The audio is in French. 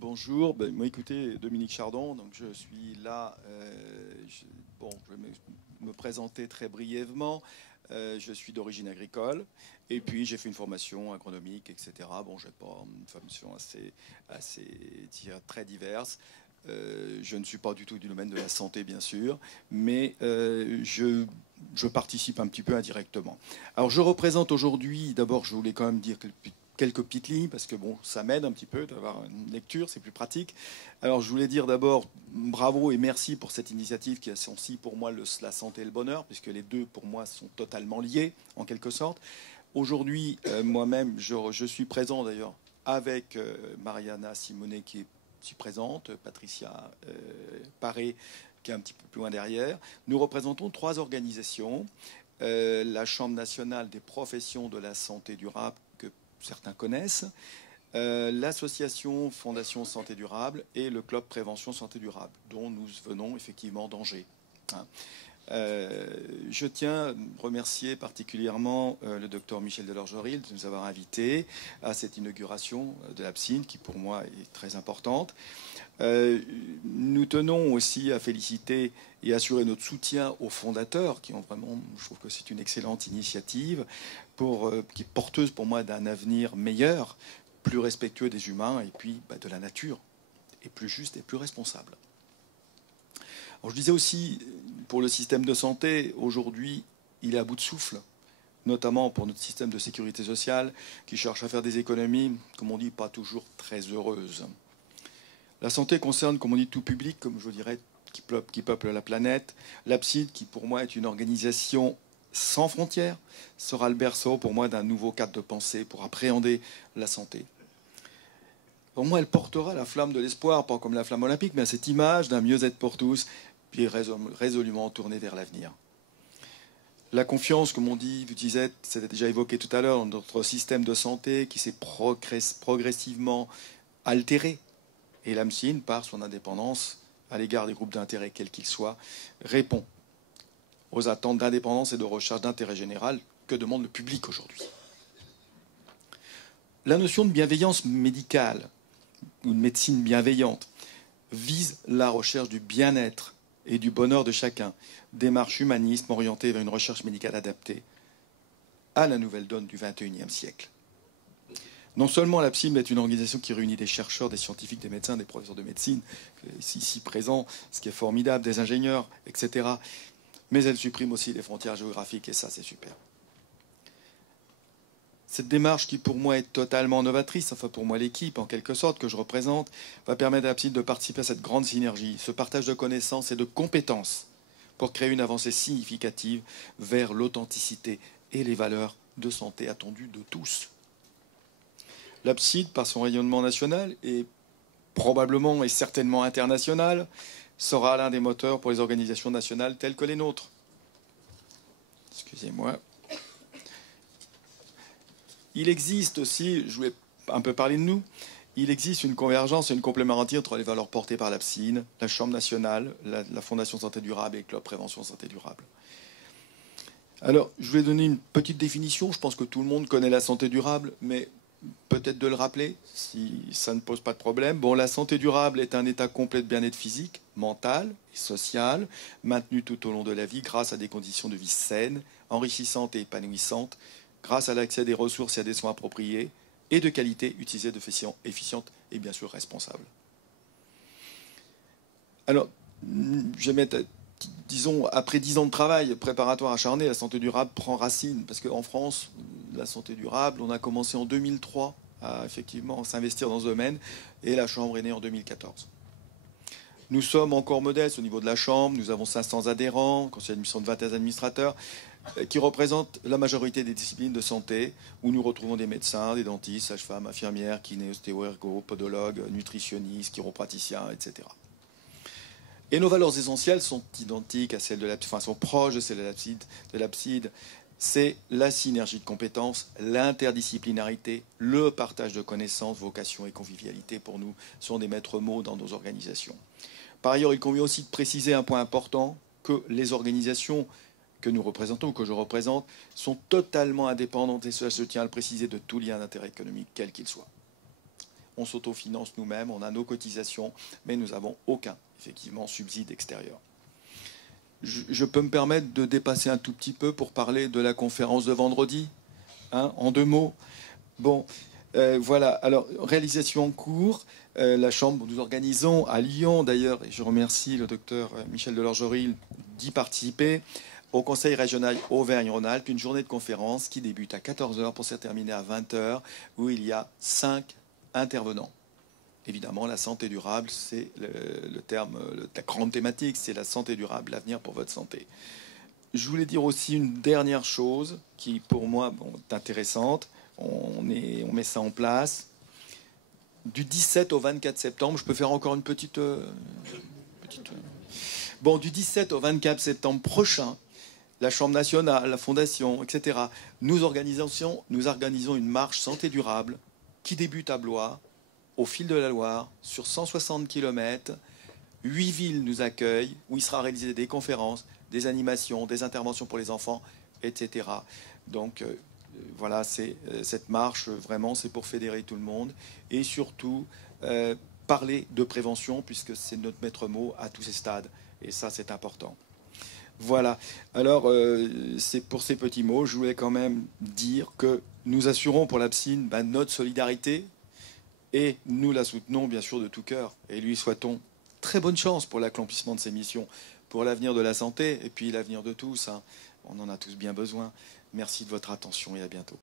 Bonjour, ben, moi écoutez, Dominique Chardon, donc je suis là, je vais me présenter très brièvement. Je suis d'origine agricole et puis j'ai fait une formation agronomique, etc. Bon, j'ai pas une formation très diverse. Je ne suis pas du tout du domaine de la santé, bien sûr, mais je participe un petit peu indirectement. Alors, je représente aujourd'hui, d'abord, je voulais quand même dire quelques petites lignes, parce que bon, ça m'aide un petit peu d'avoir une lecture, c'est plus pratique. Alors, je voulais dire d'abord bravo et merci pour cette initiative qui associe pour moi la santé et le bonheur, puisque les deux, pour moi, sont totalement liés, en quelque sorte. Aujourd'hui, moi-même, je suis présent d'ailleurs avec Mariana Simonet qui est ici présente, Patricia Paré qui est un petit peu plus loin derrière. Nous représentons trois organisations. La Chambre nationale des professions de la santé durable, que certains connaissent, l'association Fondation Santé Durable et le club Prévention Santé Durable, dont nous venons effectivement d'Angers. Hein. Je tiens à remercier particulièrement le docteur Michel Delorgeril de nous avoir invités à cette inauguration de l'APSIN, qui pour moi est très importante. Nous tenons aussi à féliciter et assurer notre soutien aux fondateurs, qui ont vraiment, je trouve que c'est une excellente initiative, qui est porteuse pour moi d'un avenir meilleur, plus respectueux des humains et puis de la nature, et plus juste et plus responsable. Alors, je disais aussi, pour le système de santé, aujourd'hui, il est à bout de souffle, notamment pour notre système de sécurité sociale, qui cherche à faire des économies, comme on dit, pas toujours très heureuses. La santé concerne, comme on dit, tout public, comme je dirais, qui peuple la planète. L'APSID, qui pour moi est une organisation sans frontières, sera le berceau pour moi d'un nouveau cadre de pensée pour appréhender la santé. Pour moi, elle portera la flamme de l'espoir, pas comme la flamme olympique, mais à cette image d'un mieux-être pour tous, puis résolument tourné vers l'avenir. La confiance, comme on dit, vous disiez, c'était déjà évoqué tout à l'heure, dans notre système de santé qui s'est progressivement altéré. Et l'AMSIN, par son indépendance à l'égard des groupes d'intérêt, quels qu'ils soient, répond aux attentes d'indépendance et de recherche d'intérêt général que demande le public aujourd'hui. La notion de bienveillance médicale, ou de médecine bienveillante, vise la recherche du bien-être et du bonheur de chacun, démarche humanisme orientée vers une recherche médicale adaptée à la nouvelle donne du XXIe siècle. Non seulement l'APSIM est une organisation qui réunit des chercheurs, des scientifiques, des médecins, des professeurs de médecine, ici présents, ce qui est formidable, des ingénieurs, etc., mais elle supprime aussi les frontières géographiques, et ça, c'est super. Cette démarche qui, pour moi, est totalement novatrice, enfin pour moi l'équipe, en quelque sorte, que je représente, va permettre à l'APSIM de participer à cette grande synergie, ce partage de connaissances et de compétences pour créer une avancée significative vers l'authenticité et les valeurs de santé attendues de tous. L'APSID, par son rayonnement national et probablement et certainement international, sera l'un des moteurs pour les organisations nationales telles que les nôtres. Excusez-moi. Il existe aussi, je voulais un peu parler de nous, il existe une convergence et une complémentarité entre les valeurs portées par l'APSID, la Chambre nationale, la Fondation Santé Durable et le Club Prévention Santé Durable. Alors, je vais donner une petite définition. Je pense que tout le monde connaît la santé durable, mais peut-être de le rappeler, si ça ne pose pas de problème. Bon, la santé durable est un état complet de bien-être physique, mental et social, maintenu tout au long de la vie grâce à des conditions de vie saines, enrichissantes et épanouissantes, grâce à l'accès à des ressources et à des soins appropriés et de qualité utilisés de façon efficiente et bien sûr responsable. Alors, je vais mettre, disons, après 10 ans de travail préparatoire acharné, la santé durable prend racine, parce qu'en France, la santé durable, on a commencé en 2003 à effectivement s'investir dans ce domaine, et la Chambre est née en 2014. Nous sommes encore modestes au niveau de la Chambre, nous avons 500 adhérents, conseil d'administration de 21 administrateurs, qui représentent la majorité des disciplines de santé, où nous retrouvons des médecins, des dentistes, sages-femmes, infirmières, kinés, ostéo-ergo, podologues, nutritionnistes, chiropraticiens, etc. Et nos valeurs essentielles sont identiques à celles de l'APSID, enfin sont proches de celles de l'APSID. C'est la synergie de compétences, l'interdisciplinarité, le partage de connaissances, vocation et convivialité pour nous sont des maîtres mots dans nos organisations. Par ailleurs, il convient aussi de préciser un point important, que les organisations que nous représentons ou que je représente sont totalement indépendantes, et cela je tiens à le préciser, de tout lien d'intérêt économique, quel qu'il soit. on s'autofinance nous-mêmes, on a nos cotisations, mais nous n'avons aucun, effectivement, subside extérieur. Je peux me permettre de dépasser un tout petit peu pour parler de la conférence de vendredi, hein, en 2 mots. Bon, voilà. Alors, réalisation en cours. La Chambre, nous organisons à Lyon, d'ailleurs, et je remercie le docteur Michel Delorgerie d'y participer, au Conseil régional Auvergne-Rhône-Alpes, une journée de conférence qui débute à 14 h pour se terminer à 20 h, où il y a 5 intervenants. Évidemment, la santé durable, c'est le terme, la grande thématique, c'est la santé durable, l'avenir pour votre santé. Je voulais dire aussi une dernière chose qui, pour moi, est intéressante. On met ça en place. Du 17 au 24 septembre, je peux faire encore une petite... Bon, du 17 au 24 septembre prochain, la Chambre nationale, la Fondation, etc., nous organisons une marche santé durable qui débute à Blois, au fil de la Loire, sur 160 km. 8 villes nous accueillent, où il sera réalisé des conférences, des animations, des interventions pour les enfants, etc. Donc, voilà, cette marche, vraiment, c'est pour fédérer tout le monde. Et surtout, parler de prévention, puisque c'est notre maître mot à tous ces stades. Et ça, c'est important. Voilà. Alors, c'est pour ces petits mots, je voulais quand même dire que nous assurons pour l'Absine notre solidarité et nous la soutenons bien sûr de tout cœur. Et lui souhaitons très bonne chance pour l'accomplissement de ses missions, pour l'avenir de la santé et puis l'avenir de tous, hein. On en a tous bien besoin. Merci de votre attention et à bientôt.